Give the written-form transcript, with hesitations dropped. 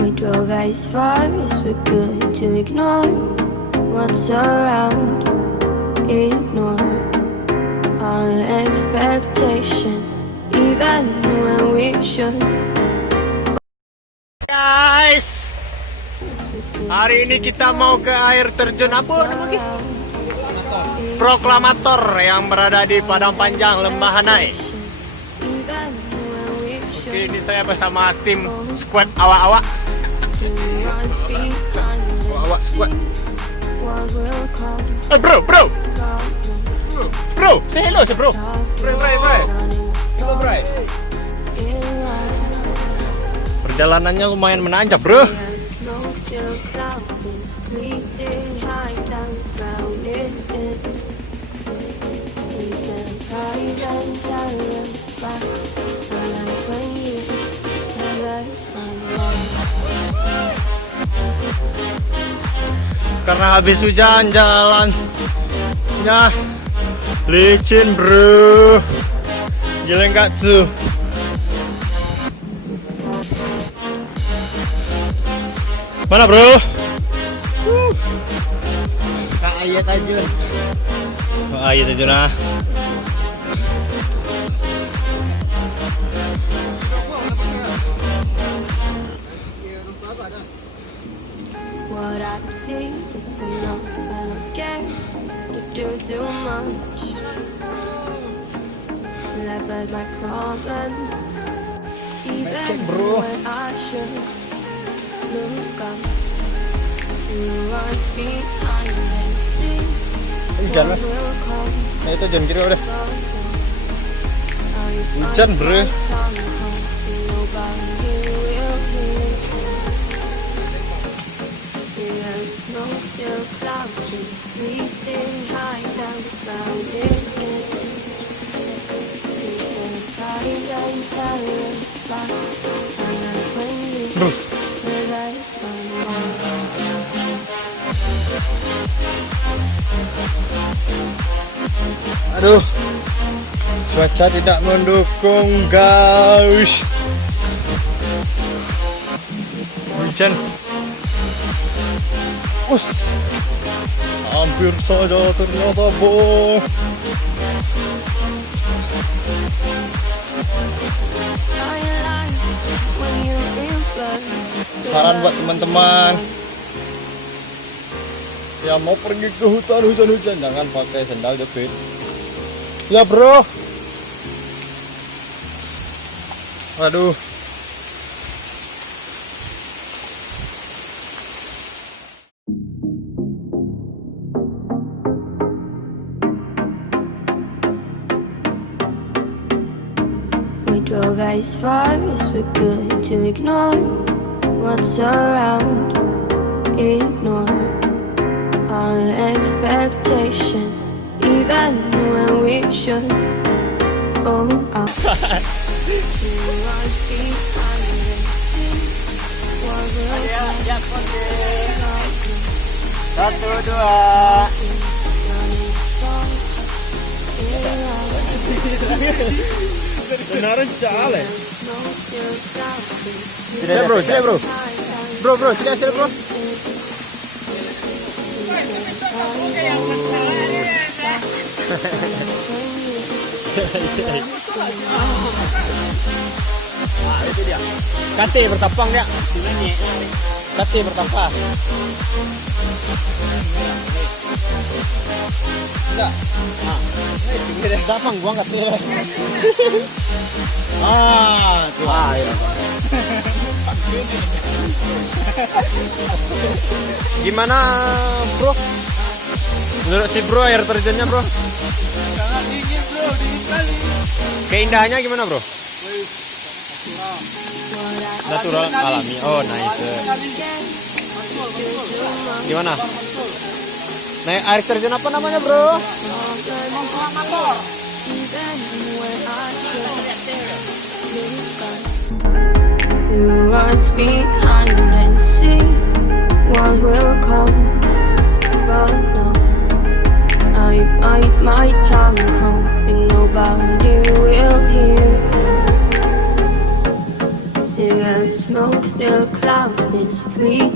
We drove as far as we could to ignore what's around, ignore all expectations, even when we should. Guys, hari ini kita mau ke air terjun apa namanya? Proklamator yang berada di Padang Panjang, Lembah Hanai. Oke, ini saya bersama tim squad awak-awak. Awak squad. Bro, say hello, bro. Bro. Perjalanannya lumayan menanjak, bro. Karena habis hujan jalannya licin, bro. Gila nggak tuh? Mana, bro? Kak Ayat aja. Oh, Ayat aja nah. What I see is enough, and I'm scared to do too much. Laugh at my problem, even when I should look up. You want behind and see Hujan lah. will come. Nah, itu hujan kiri udah. Hujan, bro. Nobody will hear. See the snow still clouds, it's fleeting high down the mountain. See the pride and silent fly. And like when you realize I'm wrong. Aduh, cuaca tidak mendukung, guys. Hujan. Hampir saja ternyata, bohong. Saran buat teman-teman yang mau pergi ke hutan hujan-hujan, jangan pakai sandal jepit. Ya, bro. Aduh. We drove as far as we could to ignore what's around, ignore all expectations, even when we should own up. Satu, dua. Beneran jalan. Sini, bro, sini, bro. Bro, sini hasil, bro. Ah, itu dia. Kate bertapang dia. Kate bertapang. Enggak. Ah. Bertapang gua enggak tuh. Ah, tuh. Ah, iya. Gimana, bro? Menurut si bro air terjunnya, bro? Sangat dingin, bro, dingin kali. Keindahannya gimana, bro? Natural, alami. Oh, nice. Gimana? Nah, air terjun apa namanya, bro? Proklamator. To what's behind and see what will come, but no, I bite my we